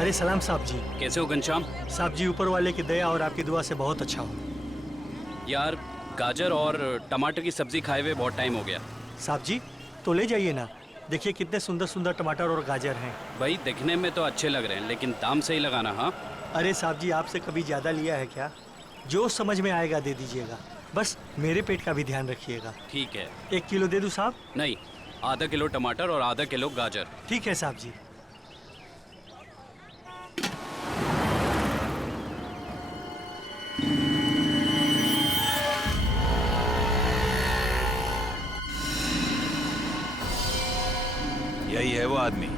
अरे सलाम साहब जी। कैसे हो घनश्याम? साहब जी ऊपर वाले की दया और आपकी दुआ से बहुत अच्छा हो। यार गाजर और टमाटर की सब्जी खाए हुए बहुत टाइम हो गया। साहब जी तो ले जाइए ना, देखिए कितने सुंदर सुंदर टमाटर और गाजर हैं। भाई दिखने में तो अच्छे लग रहे हैं लेकिन दाम सही लगाना। हाँ अरे साहब जी आपसे कभी ज़्यादा लिया है क्या? जो समझ में आएगा दे दीजिएगा, बस मेरे पेट का भी ध्यान रखिएगा। ठीक है। 1 किलो दे दूँ साहब? नहीं, आधा किलो टमाटर और आधा किलो गाजर। ठीक है साहब जी। यही है वो आदमी।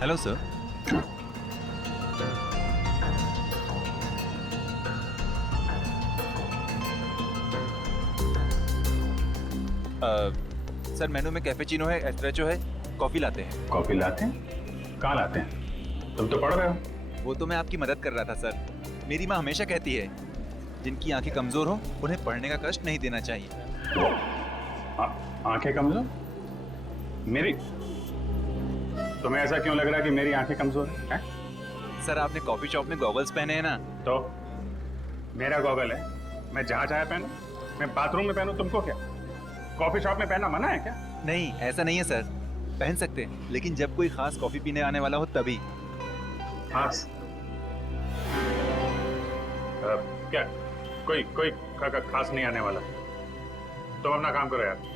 Hello sir. सर मेनू में कैपेचिनो है, एस्प्रेसो है, कॉफी लाते हैं। कॉफी लाते हैं? कहाँ लाते हैं? तुम तो पढ़ रहे हो। वो तो मैं आपकी मदद कर रहा था सर। मेरी माँ हमेशा कहती है जिनकी आंखें कमजोर हो उन्हें पढ़ने का कष्ट नहीं देना चाहिए। आंखें कमजोर? मेरी? तुम्हें ऐसा क्यों लग रहा है कि मेरी आंखें कमजोर है? सर आपने कॉफी शॉप में गॉगल्स पहने हैं ना। तो मेरा गॉगल है, मैं जहाँ चाहे पहनूं। मैं बाथरूम में पहनूं, तुमको क्या? कॉफी शॉप में पहनना मना है क्या? नहीं ऐसा नहीं है सर, पहन सकते हैं लेकिन जब कोई खास कॉफी पीने आने वाला हो तभी। खास? क्या कोई कोई खास नहीं आने वाला? तो अपना काम करो यार।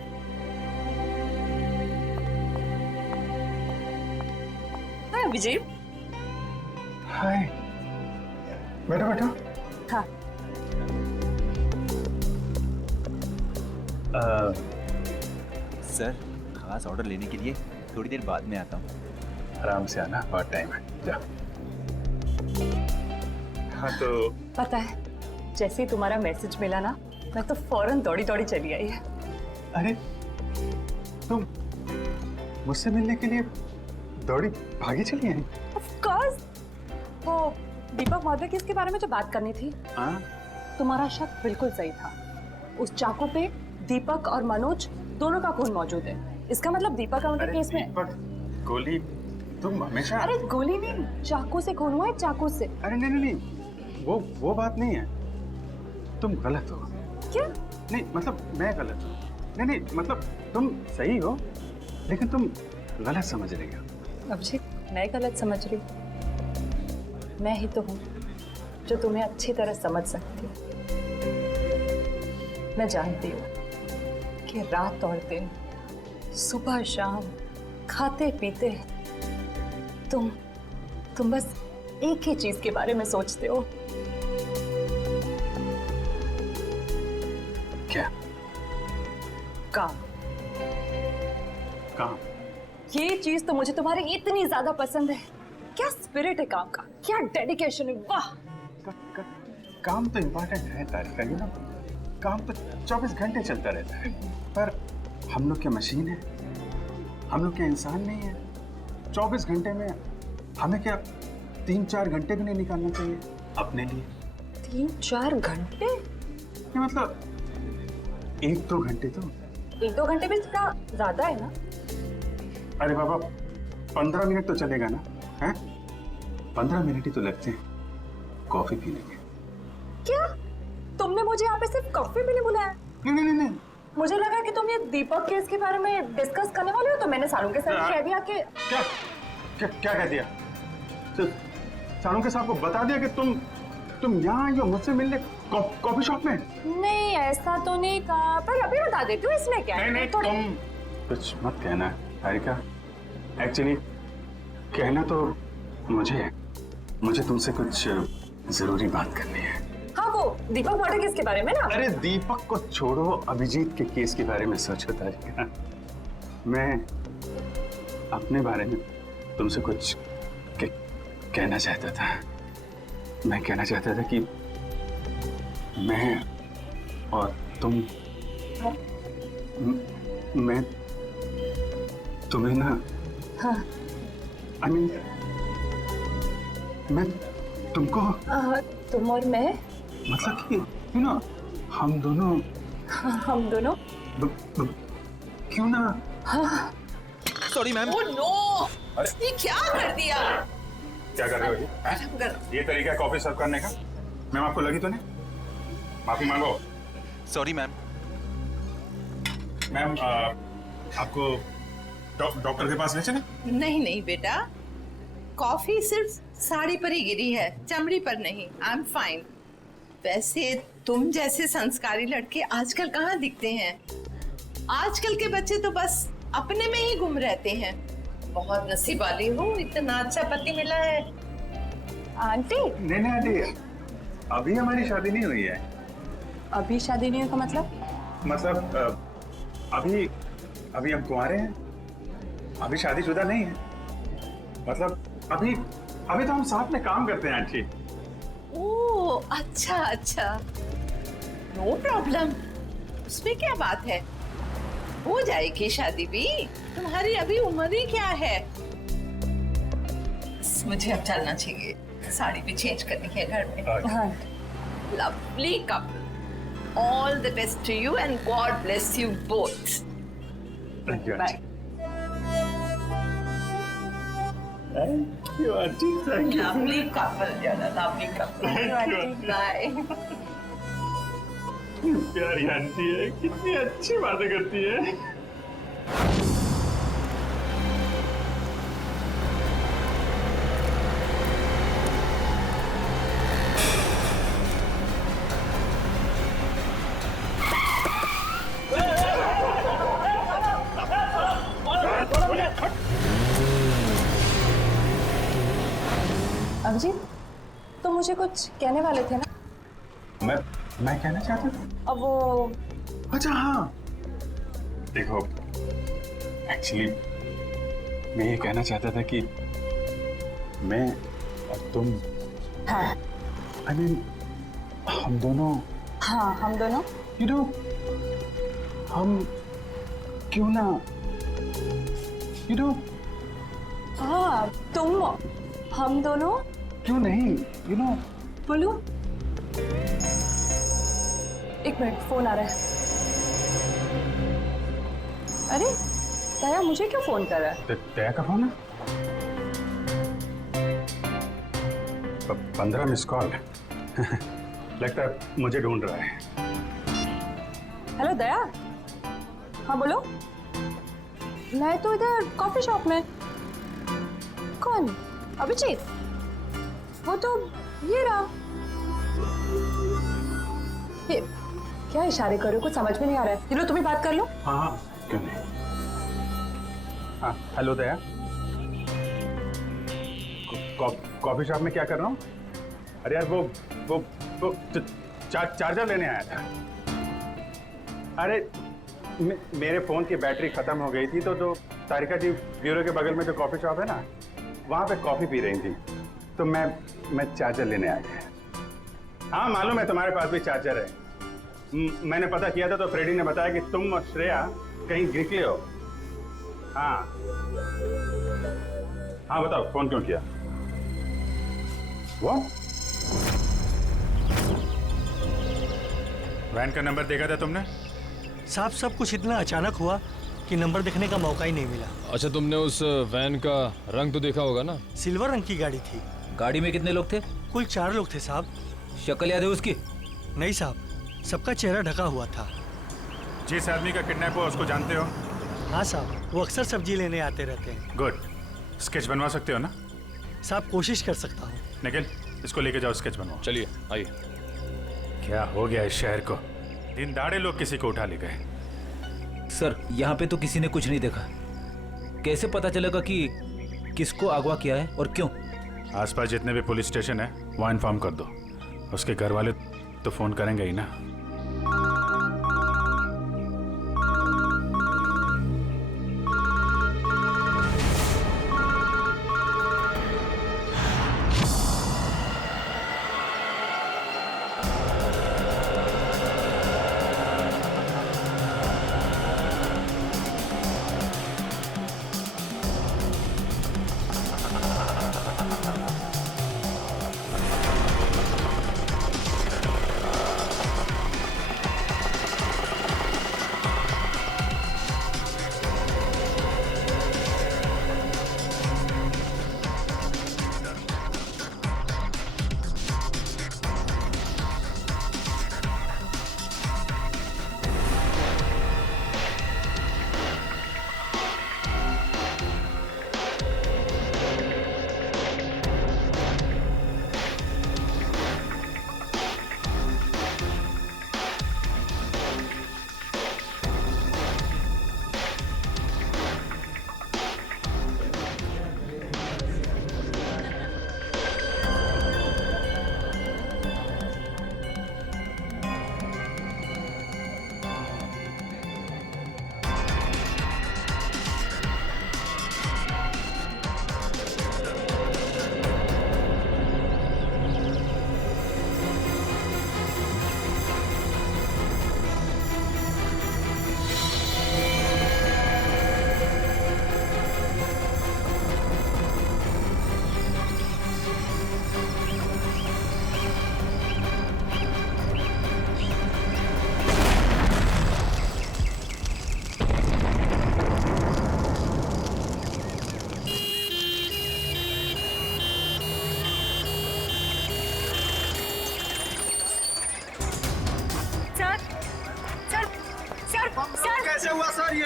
हाय विजय। हाय, बैठो बैठो। हाँ। सर खास ऑर्डर लेने के लिए थोड़ी देर बाद में आता हूँ। आराम से आना, बहुत टाइम है। जा। हाँ तो पता है जैसे ही तुम्हारा मैसेज मिला ना, मैं तो फौरन दौड़ी दौड़ी चली आई है। अरे तुम मुझसे मिलने के लिए दौड़ी भागी चली आई? Of course. वो दीपक महोदय की इसके बारे में जो बात करनी थी, हाँ? तुम्हारा शक बिल्कुल सही था। उस चाकू पे दीपक और मनोज दोनों का खून मौजूद है। इसका मतलब दीपक और उनके केस में। दीपक, गोली, तुम हमेशा। अरे गोली नहीं, चाकू से खून हुआ है, चाकू से। अरे नहीं नहीं नहीं, वो बात नहीं है। तुम गलत हो। क्या? नहीं मतलब मैं गलत हूँ। नहीं नहीं मतलब तुम सही हो लेकिन तुम गलत समझ रही हो। अभिषेक मैं गलत समझ रही हूँ? मैं ही तो हूँ जो तुम्हें अच्छी तरह समझ सकती हूँ। मैं जानती हूँ कि रात और दिन, सुबह शाम, खाते पीते तुम बस एक ही चीज के बारे में सोचते हो। क्या? काम। काम? ये चीज तो मुझे तुम्हारी इतनी ज्यादा पसंद है। क्या स्पिरिट है काम का, क्या डेडिकेशन है, वाह। काम तो इम्पोर्टेंट है तारिका, यू नो। काम तो 24 घंटे चलता रहता है, पर हम लोग क्या मशीन है? हम लोग क्या इंसान नहीं है? 24 घंटे में हमें क्या 3-4 घंटे भी नहीं निकालना चाहिए अपने लिए? 3-4 घंटे? ये मतलब 1-2 घंटे तो। 1-2 घंटे भी थोड़ा ज्यादा है ना? अरे बाबा 15 मिनट तो चलेगा ना? हैं? 15 मिनट ही तो लगते हैं कॉफी पीने के। क्या तुमने मुझे यहाँ पे सिर्फ कॉफी पीने बुलाया? नहीं नहीं नहीं, मुझे लगा कि तुम ये दीपक केस के बारे में डिस्कस करने वाले हो, तो मैंने सारू के साथ कह दिया कि क्या क्या क्या कह दिया? सारू के साहब को बता दिया कि तुम यहाँ आई हो मुझसे मिलने कॉफी शॉप में? नहीं ऐसा तो नहीं कहा, पर अभी बता देती हूँ इसमें क्या है। नहीं तुम कुछ मत कहना तारिका। एक्चुअली कहना तो मुझे तुमसे कुछ जरूरी बात करनी है। हाँ वो दीपक मर्डर केस के बारे में ना? अरे दीपक को छोड़ो, अभिजीत के केस के बारे में सोचो तारिका। मैं अपने बारे में तुमसे कुछ कहना चाहता था। मैं कहना चाहता था कि मैं और तुम मैं तुम्हें ना हाँ I mean, मैं तुमको तुम और मैं मतलब कि हम दोनों हम दोनों क्यों ना सॉरी मैम। ओह नो, ये क्या कर दिया? क्या कर रहे हो जी? ये तरीका है कॉफी सर्व करने का? मैम आपको लगी तो नहीं? माफी मांगो। Sorry ma'am. मैम आपको डॉक्टर के पास ले चले? नहीं नहीं बेटा, कॉफी सिर्फ साड़ी पर ही गिरी है, चमड़ी पर नहीं। I am fine. वैसे तुम जैसे संस्कारी लड़के आजकल कहाँ दिखते हैं? आजकल के बच्चे तो बस अपने में ही गुम रहते हैं। बहुत नसीब वाली हूँ, इतना अच्छा पति मिला है। आंटी नहीं आंटी, अभी हमारी शादी नहीं हुई है। अभी शादी नहीं हुई का मतलब? मतलब अभी हम कुंवारे हैं, अभी शादीशुदा नहीं है। मतलब अभी तो हम साथ में काम करते हैं आंटी। ओह अच्छा अच्छा, नो प्रॉब्लम, उसमें क्या बात है, हो जाएगी शादी भी। तुम्हारी अभी उम्र ही क्या है। मुझे अब चलना चाहिए, साड़ी भी चेंज करनी है घर में। हाँ lovely couple, all the best to you and God bless you both. Thank you bye. Aunty. Thank you. Lovely couple, lovely couple. Bye. प्यारी आंटी है, कितनी अच्छी बातें करती है। अभिजीत, तो मुझे कुछ कहने वाले थे ना? मैं कहना चाहता था। अब वो अच्छा हाँ, देखो एक्चुअली मैं ये कहना चाहता था कि मैं और तुम हाँ I mean, हम दोनों हम दोनों हम क्यों ना हाँ तुम हम दोनों क्यों नहीं बोलो। एक मिनट, फोन आ रहा है। अरे दया मुझे क्यों फोन कर रहा है? दया का फोन है? 15 मिस कॉल। लगता है मुझे ढूंढ रहा है। हेलो दया। हाँ बोलो। मैं तो इधर कॉफी शॉप में। कौन? अभिजीत? वो तो ये रहा। ये क्या इशारे कर रहे हो? कुछ समझ में नहीं आ रहा है। ये लो, तुम ही बात कर लो। हाँ क्यों नहीं। हाँ हेलो दया, कॉफी शॉप में क्या कर रहा हूँ? अरे यार वो चार्जर लेने आया था। अरे मेरे फोन की बैटरी खत्म हो गई थी, तो जो तारिका जी ब्यूरो के बगल में जो कॉफी शॉप है ना, वहाँ पे कॉफी पी रही थी, तो मैं चार्जर लेने आ गया। हाँ मालूम है तुम्हारे पास भी चार्जर है। मैंने पता किया था तो फ्रेडी ने बताया कि तुम और श्रेया कहीं निकले हो। हाँ बताओ फोन क्यों किया? वो वैन का नंबर देखा था तुमने? साहब सब कुछ इतना अचानक हुआ कि नंबर देखने का मौका ही नहीं मिला। अच्छा, तुमने उस वैन का रंग तो देखा होगा ना? सिल्वर रंग की गाड़ी थी। गाड़ी में कितने लोग थे? कुल 4 लोग थे साहब। शक्ल याद है उसकी? नहीं साहब, सबका चेहरा ढका हुआ था। जिस आदमी का किडनैप हुआ उसको जानते हो? हाँ साहब, वो अक्सर सब्जी लेने आते रहते हैं। गुड। स्केच बनवा सकते हो ना? साहब कोशिश कर सकता हूँ। निखिल, इसको लेके जाओ, स्केच बनवाओ। चलिए आइए। क्या हो गया इस शहर को? दिन दाड़े लोग किसी को उठा ले गए। सर यहाँ पे तो किसी ने कुछ नहीं देखा। कैसे पता चलेगा कि किसको अगवा किया है और क्यों? आसपास जितने भी पुलिस स्टेशन है वहाँ इन्फॉर्म कर दो। उसके घर वाले तो फोन करेंगे ही ना।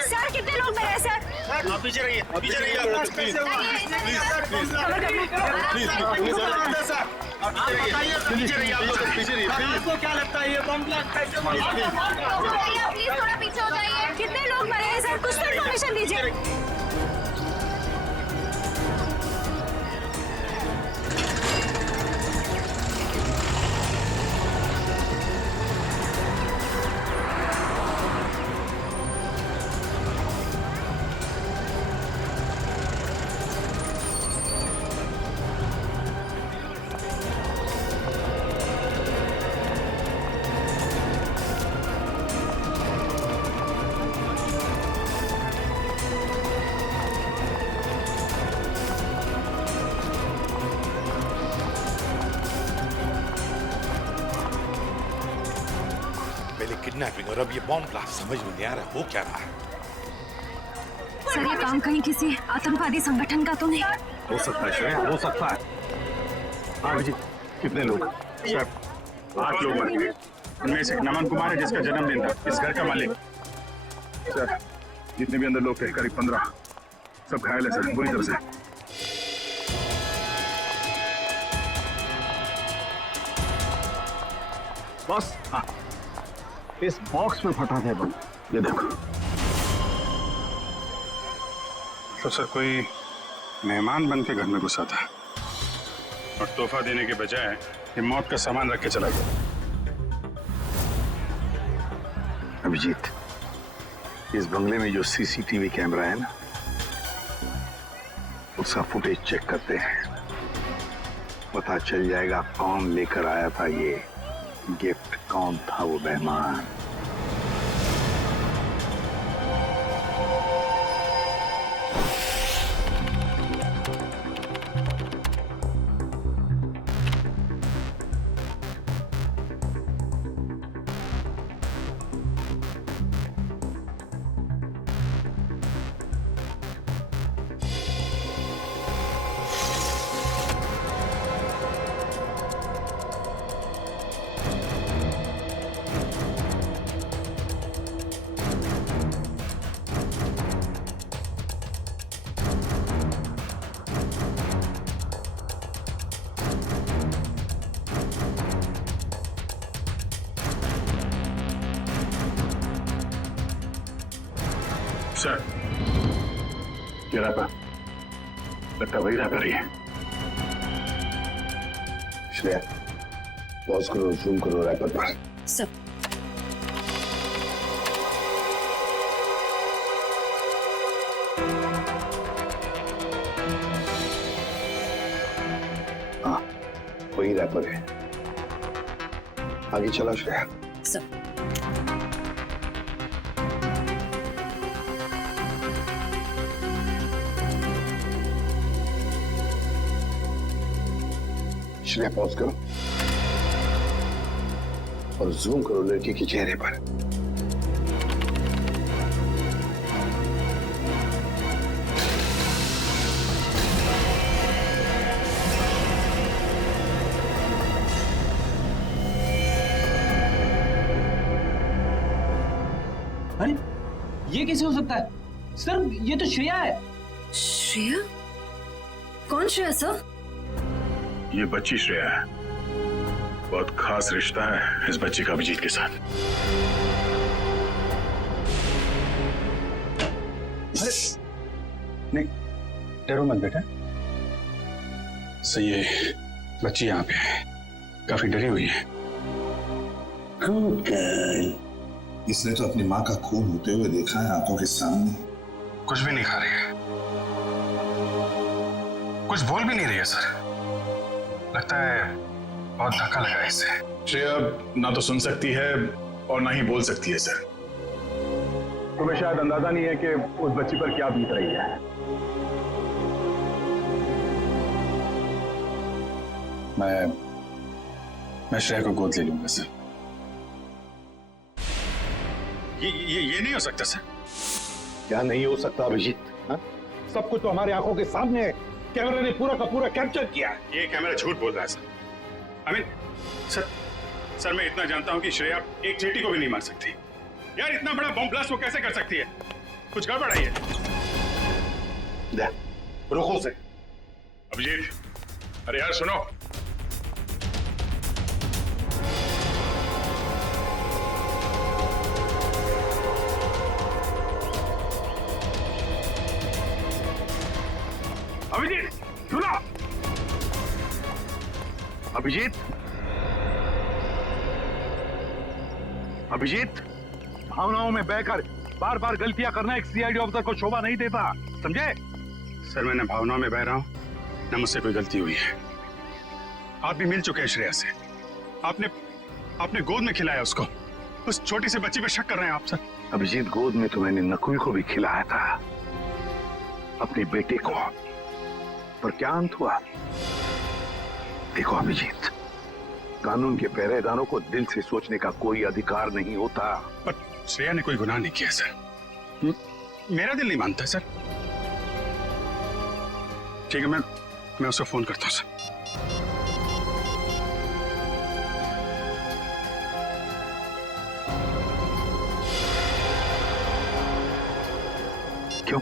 सर कितने लोग मरे हैं सर? आप पीछे रहिए, पीछे रहिए आप। प्लीज पीछे रहिए आप लोग, पीछे रहिए। आपको क्या लगता है ये बम ब्लास्ट कैसे हुआ? प्लीज थोड़ा पीछे हो जाइए। कितने लोग मरे हैं सर? कुछ तो इन्फॉर्मेशन दीजिए। किडनैपिंग और अब ये बॉम्ब ब्लास्ट, समझ में नहीं आ रहा हो क्या रहा है। सर ये काम कहीं किसी आतंकवादी संगठन का तो नहीं? हो सकता है श्रेया, हो सकता है। हाँ जी, कितने लोग? सर 8 लोग मर गए। उनमें से नमन कुमार है जिसका जन्मदिन था, इस घर का मालिक। सर जितने भी अंदर लोग थे करीब 15, सब घायल है सर, बुरी तरह से। बस हाँ, इस बॉक्स में फटा था बम, ये देखो। तो सर कोई मेहमान बन के घर में घुसा था और तोहफा देने के बजाय ये मौत का सामान रख के चला गया। अभिजीत, इस बंगले में जो सीसीटीवी कैमरा है ना, उसका फुटेज चेक करते हैं, पता चल जाएगा कौन लेकर आया था ये गिफ्ट, कौन था वो मेहमान। सर ये रैपर लगता वही रैपर ही है। श्रेया पॉज करो, जूम करो रैपर पर। सर हाँ वही रैपर है। आगे चला श्रेया। सर श्रेया पॉज करो और जूम करो लड़की के चेहरे पर। अरे ये कैसे हो सकता है सर? ये तो श्रेया है। श्रेया? कौन श्रेया सर? ये बच्ची श्रेया है। बहुत खास रिश्ता है इस बच्ची का अभिजीत के साथ। नहीं डरो मत बेटा। सही है, बच्ची यहाँ पे है, काफी डरी हुई है। इसने तो अपनी माँ का खून होते हुए देखा है आंखों के सामने। कुछ भी नहीं खा रही है, कुछ बोल भी नहीं रही है सर। लगता है बहुत धक्का लगा है इसे। श्रेया ना तो सुन सकती है और ना ही बोल सकती है सर। तुम्हें शायद अंदाजा नहीं है कि उस बच्ची पर क्या बीत रही है। मैं श्रेया को गोद ले लूंगा सर। ये नहीं हो सकता सर। क्या नहीं हो सकता अभिजीत? सब कुछ तो हमारे आंखों के सामने है। कैमरे ने पूरा का पूरा कैप्चर किया। ये कैमरा झूठ बोल रहा है सर। सर मैं इतना जानता हूं कि श्रेया एक चींटी को भी नहीं मार सकती। यार इतना बड़ा बम ब्लास्ट वो कैसे कर सकती है? कुछ गड़बड़ है ये। रुको से। अभिजीत, अरे यार सुनो। अभिजीत सुनो। अभिजीत, अभिजीत, भावनाओं में बहकर बार बार गलतियां करना एक सीआईडी ऑफिसर को शोभा नहीं देता, समझे? सर, मैं न भावनाओं में बह रहा हूं न मुझसे कोई गलती हुई है। आप भी मिल चुके हैं श्रेया से। आपने गोद में खिलाया उसको। उस छोटी सी बच्ची पे शक कर रहे हैं आप सर? अभिजीत, गोद में तो मैंने नकुल को भी खिलाया था, अपने बेटे को, पर क्या अंत हुआ? देखो अभिजीत, कानून के पहरेदारों को दिल से सोचने का कोई अधिकार नहीं होता। पर श्रेया ने कोई गुनाह नहीं किया सर। मेरा दिल नहीं मानता सर। ठीक है, मैं उसको फोन करता हूं सर। क्यों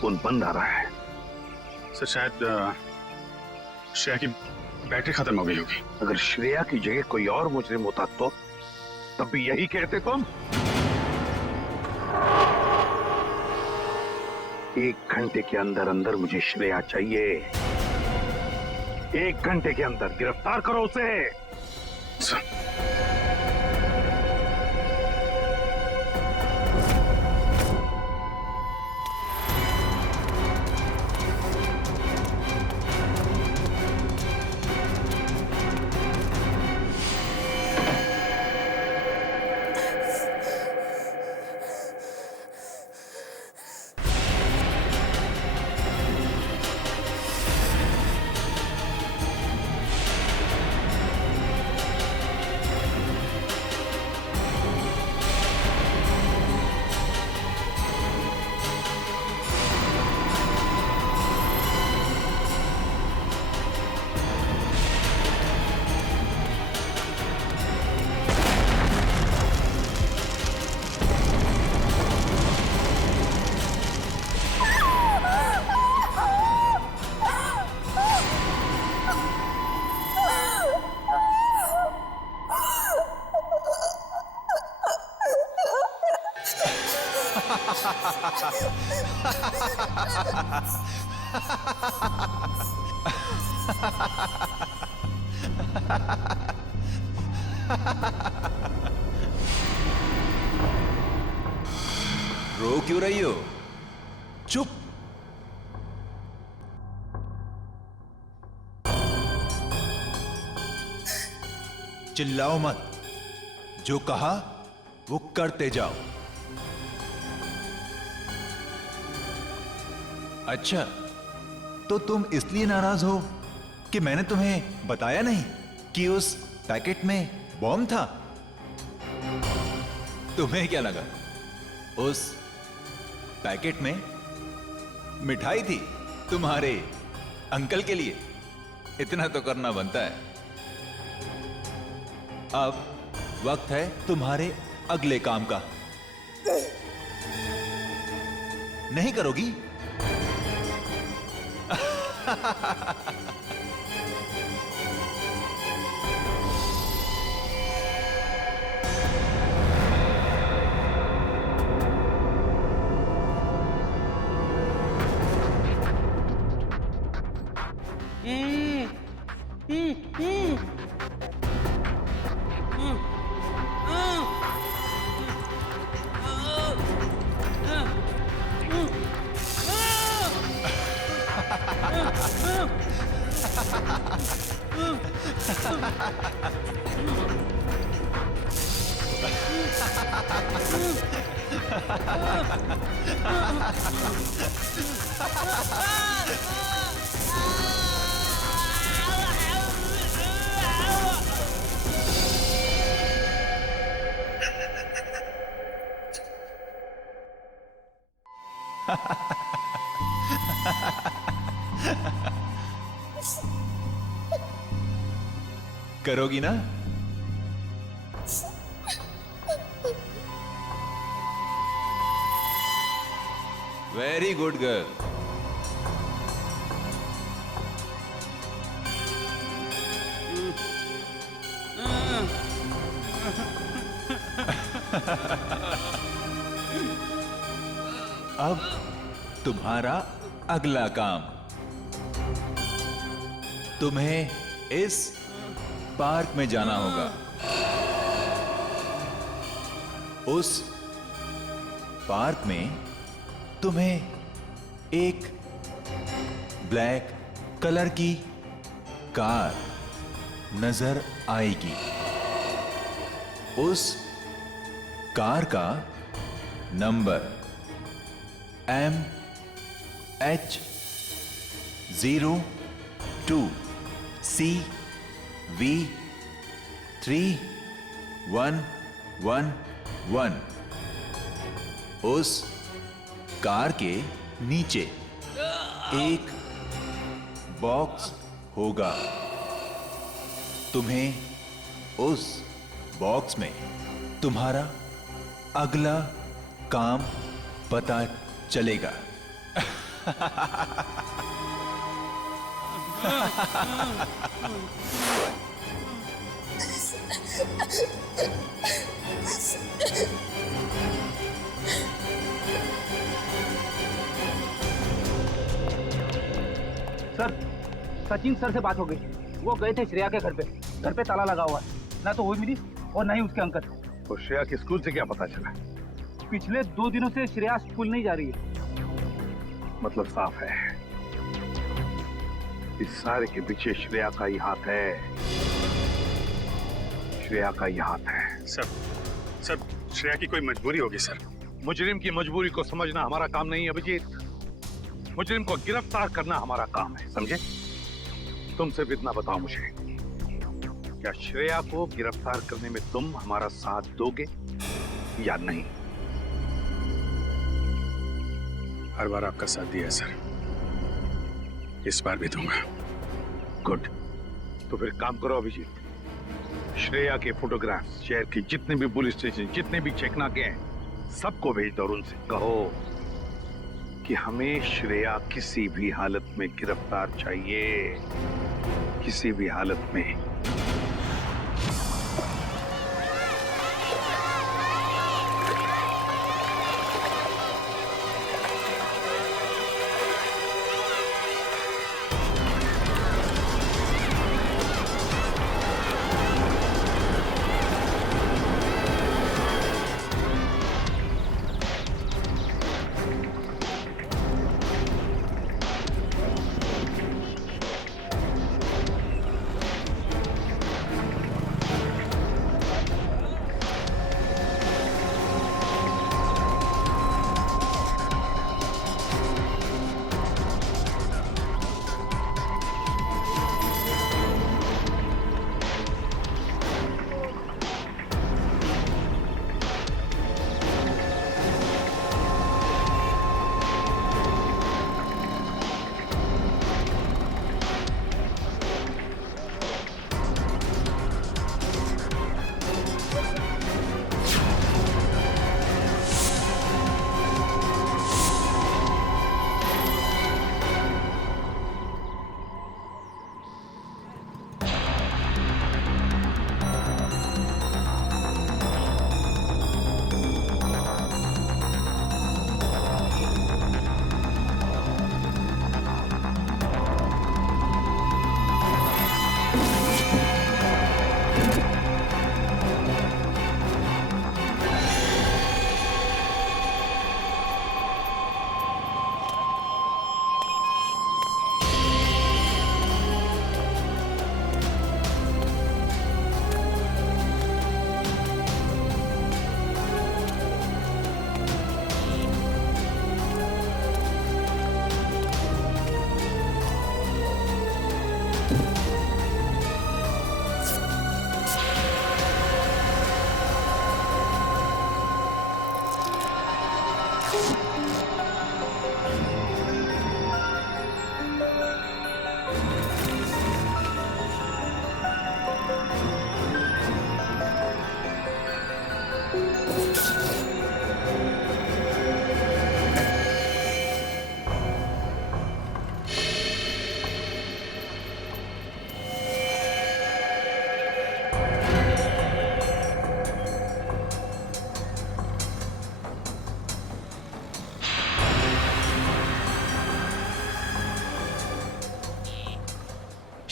फोन बंद आ रहा है? सर, शायद श्रेया की बैटरी खत्म हो गई होगी। अगर श्रेया की जगह कोई और मुजरिम होता तो तब भी यही कहते तुम? 1 घंटे के अंदर अंदर मुझे श्रेया चाहिए। 1 घंटे के अंदर गिरफ्तार करो उसे। सर, रो क्यों रही हो? चुप। चिल्लाओ मत, जो कहा वो करते जाओ। अच्छा, तो तुम इसलिए नाराज हो कि मैंने तुम्हें बताया नहीं कि उस पैकेट में बॉम्ब था? तुम्हें क्या लगा उस पैकेट में मिठाई थी तुम्हारे अंकल के लिए? इतना तो करना बनता है। अब वक्त है तुम्हारे अगले काम का। नहीं करोगी? करोगी ना? Very good girl. अब तुम्हारा अगला काम, तुम्हें इस पार्क में जाना होगा। उस पार्क में तुम्हें एक ब्लैक कलर की कार नजर आएगी। उस कार का नंबर MH02CV3111। उस कार के नीचे एक बॉक्स होगा। तुम्हें उस बॉक्स में तुम्हारा अगला काम पता चलेगा। सर, सचिन सर से बात हो गई। वो गए थे श्रेया के घर पे। घर पे ताला लगा हुआ है, ना तो वो मिली और ना ही उसके अंकल। तो श्रेया के स्कूल से क्या पता चला? पिछले 2 दिनों से श्रेया स्कूल नहीं जा रही है। मतलब साफ है, इस सारे के पीछे श्रेया का ही हाथ है। श्रेया का ही हाथ है। सर श्रेया की कोई मजबूरी होगी सर। मुजरिम की मजबूरी को समझना हमारा काम नहीं है अभिजीत। मुजरिम को गिरफ्तार करना हमारा काम है, समझे? तुम सिर्फ इतना बताओ मुझे, क्या श्रेया को गिरफ्तार करने में तुम हमारा साथ दोगे या नहीं? हर बार आपका साथ दिया है सर, इस बार भी दूंगा। गुड। तो फिर काम करो अभिजीत, श्रेया के फोटोग्राफ शहर के जितने भी पुलिस स्टेशन, जितने भी चेकनाके हैं, सबको भेज दो और उनसे कहो कि हमें श्रेया किसी भी हालत में गिरफ्तार चाहिए, किसी भी हालत में।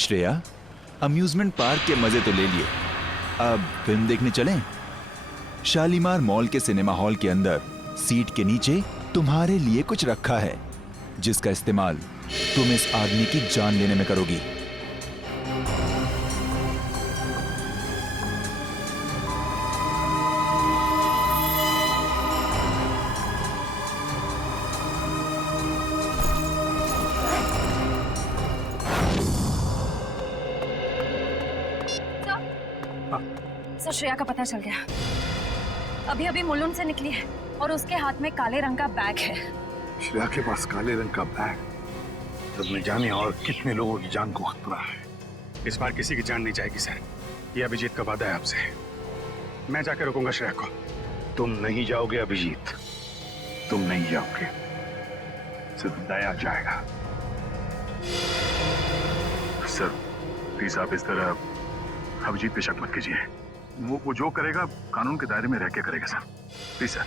श्रेया, अम्यूजमेंट पार्क के मजे तो ले लिए, अब फिल्म देखने चलें? शालीमार मॉल के सिनेमा हॉल के अंदर सीट के नीचे तुम्हारे लिए कुछ रखा है, जिसका इस्तेमाल तुम इस आदमी की जान लेने में करोगी। सर, श्रेया का पता चल गया। अभी अभी मुलुंड से निकली है और उसके हाथ में काले रंग का बैग है। श्रेया के पास काले रंग का बैग, तब न जाने और कितने लोगों की जान को खतरा है। इस बार किसी की जान नहीं जाएगी सर, ये अभिजीत का वादा है आपसे। मैं जाकर रोकूंगा श्रेया को। तुम नहीं जाओगे अभिजीत, तुम नहीं जाओगे, सिर्फ दया जाएगा। सर प्लीज आप इस तरह अभिजीत पे शक मत कीजिए। वो जो करेगा कानून के दायरे में रह के करेगा sir, please sir.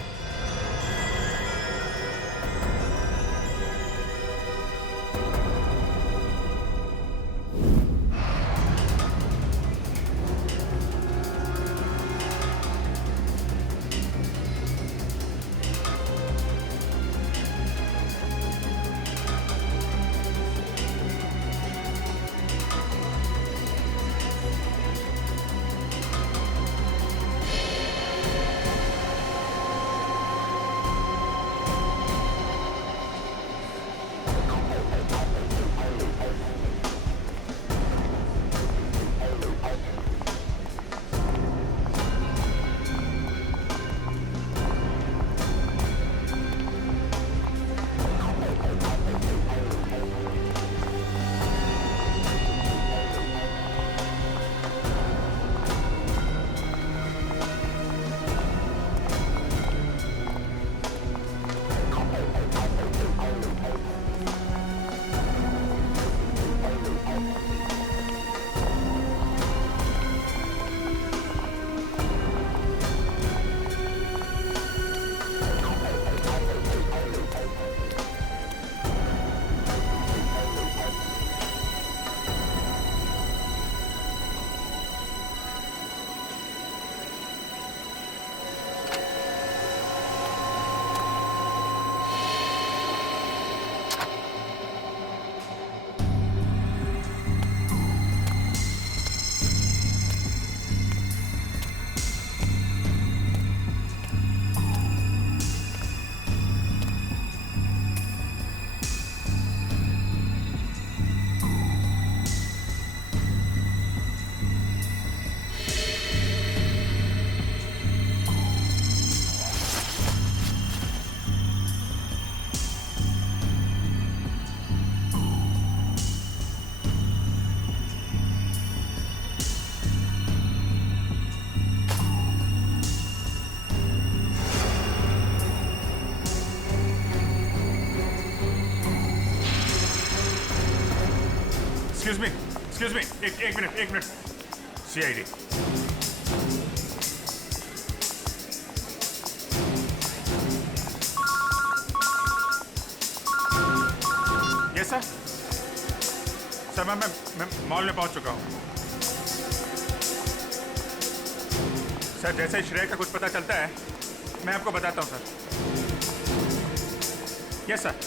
Excuse me, एक minute. CID. Yes sir. Sir मैं मॉल में पहुंच चुका हूं। सर जैसे ही श्रेया का कुछ पता चलता है मैं आपको बताता हूं सर। Yes sir.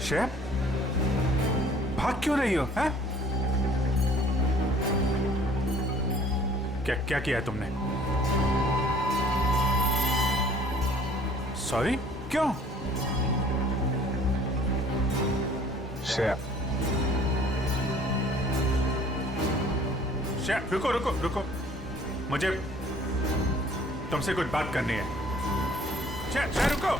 श्रेया, भाग क्यों रही हो? हैं? क्या क्या किया है तुमने? सॉरी, क्यों? श्रेया, श्रेया, रुको रुको रुको, मुझे तुमसे कुछ बात करनी है। श्रेया, श्रेया रुको।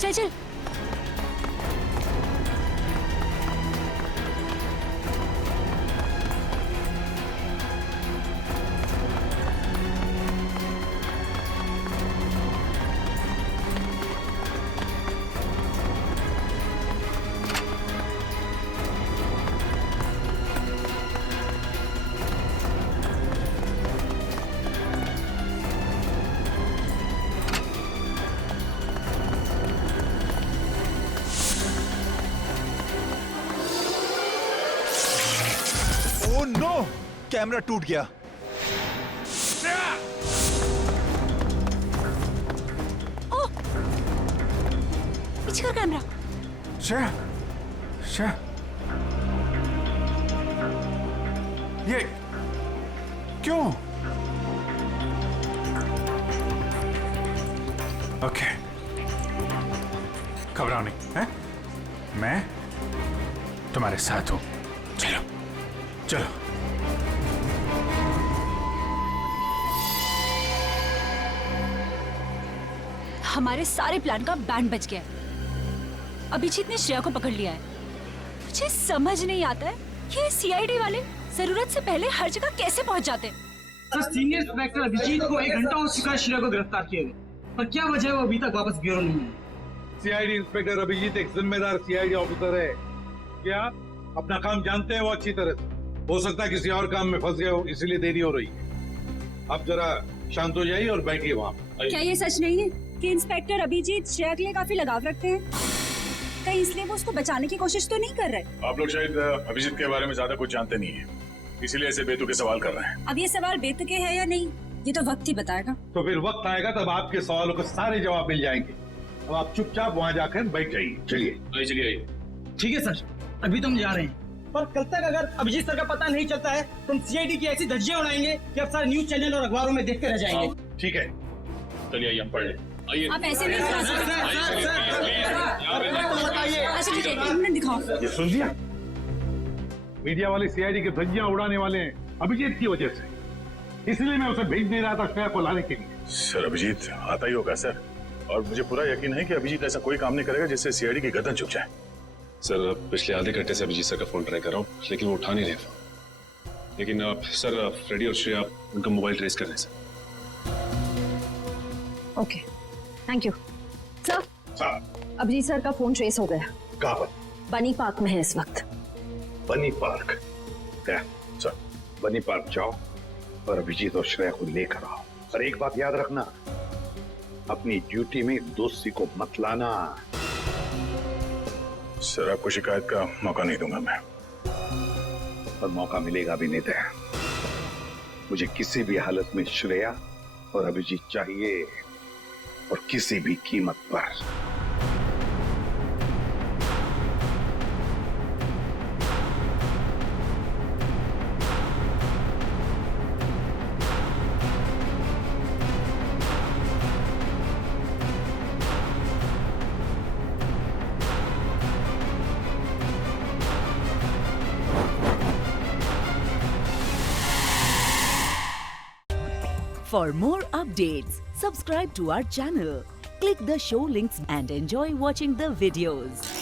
चल चल। ओह नो, कैमरा टूट गया। ओह, पीछे कर कैमरा। श्रेया, श्रेया, ये क्यों? ओके, घबराओ नहीं, हैं? मैं तुम्हारे साथ हूं। चलो चलो। हमारे सारे प्लान का बैंड बज गया है। अभिजीत ने श्रेया को पकड़ लिया है। मुझे समझ नहीं आता है कि सीआईडी वाले जरूरत से पहले हर जगह कैसे पहुंच जाते हैं। सर, सीनियर इंस्पेक्टर अभिजीत को 1 घंटा हो चुका है श्रेया को गिरफ्तार किए हुए, पर क्या वजह है वो अभी तक वापस ब्यूरो नहीं है? सीआईडी इंस्पेक्टर अभिजीत एक जिम्मेदार सीआईडी ऑफिसर है। क्या अपना काम जानते हैं वो अच्छी तरह से? हो सकता है किसी और काम में फंस गए हो, इसीलिए देरी हो रही है। आप जरा शांत हो जाइए और बैठिए वहाँ। क्या ये सच नहीं है कि इंस्पेक्टर अभिजीत श्रेया के लिए काफी लगाव रखते हैं? कहीं इसलिए वो उसको बचाने की कोशिश तो नहीं कर रहे? आप लोग शायद अभिजीत के बारे में ज्यादा कुछ जानते नहीं है, इसीलिए ऐसे बेतुके सवाल कर रहे हैं। अब ये सवाल बेतुके है या नहीं, ये तो वक्त ही बताएगा। तो फिर वक्त आएगा तब आपके सवालों के सारे जवाब मिल जाएंगे। अब आप चुपचाप वहाँ जाकर बैठ जाइए। चलिए चलिए। ठीक है सर, अभी तो हम जा रहे हैं, पर कल तक अगर अभिजीत सर का पता नहीं चलता है तो हम सीआईडी की ऐसी धज्जियां उड़ाएंगे कि अब सारे न्यूज चैनल और अखबारों में देखते रह जाएंगे। ठीक है, चलिए आइए हम पढ़ लें। आइए। आप ऐसे नहीं करा सकते। अच्छा ठीक है, इन्हें दिखाओ। ये सुन लिया? मीडिया वाले सीआईडी के धज्जियां उड़ाने वाले हैं अभिजीत की वजह से, इसलिए मैं उसे भेज नहीं रहा था श्रेया को लाने के लिए। सर, अभिजीत आता ही होगा सर, और मुझे पूरा यकीन है कि अभिजीत ऐसा कोई काम नहीं करेगा जिससे सीआईडी की गर्दन झुक जाए। सर, पिछले आधे घंटे से अभिजीत सर का फोन ट्राई कर रहा हूँ, लेकिन वो उठा नहीं रहे फोन। लेकिन सर, फ्रेडी और श्रेया उनका मोबाइल ट्रेस कर रहे हैं sir. Okay, thank you sir. Abhijeet sir का फोन ट्रेस हो गया। कहाँ पर? बनी पार्क में है इस वक्त। बनी पार्क? सर, बनी पार्क जाओ और अभिजीत और श्रेया को लेकर आओ। और एक बात याद रखना, अपनी ड्यूटी में दोस्ती को मत लाना। सर, आपको शिकायत का मौका नहीं दूंगा मैं। और मौका मिलेगा भी नहीं। मुझे किसी भी हालत में श्रेया और अभिजीत चाहिए, और किसी भी कीमत पर। For more updates, subscribe to our channel, click the show links and enjoy watching the videos.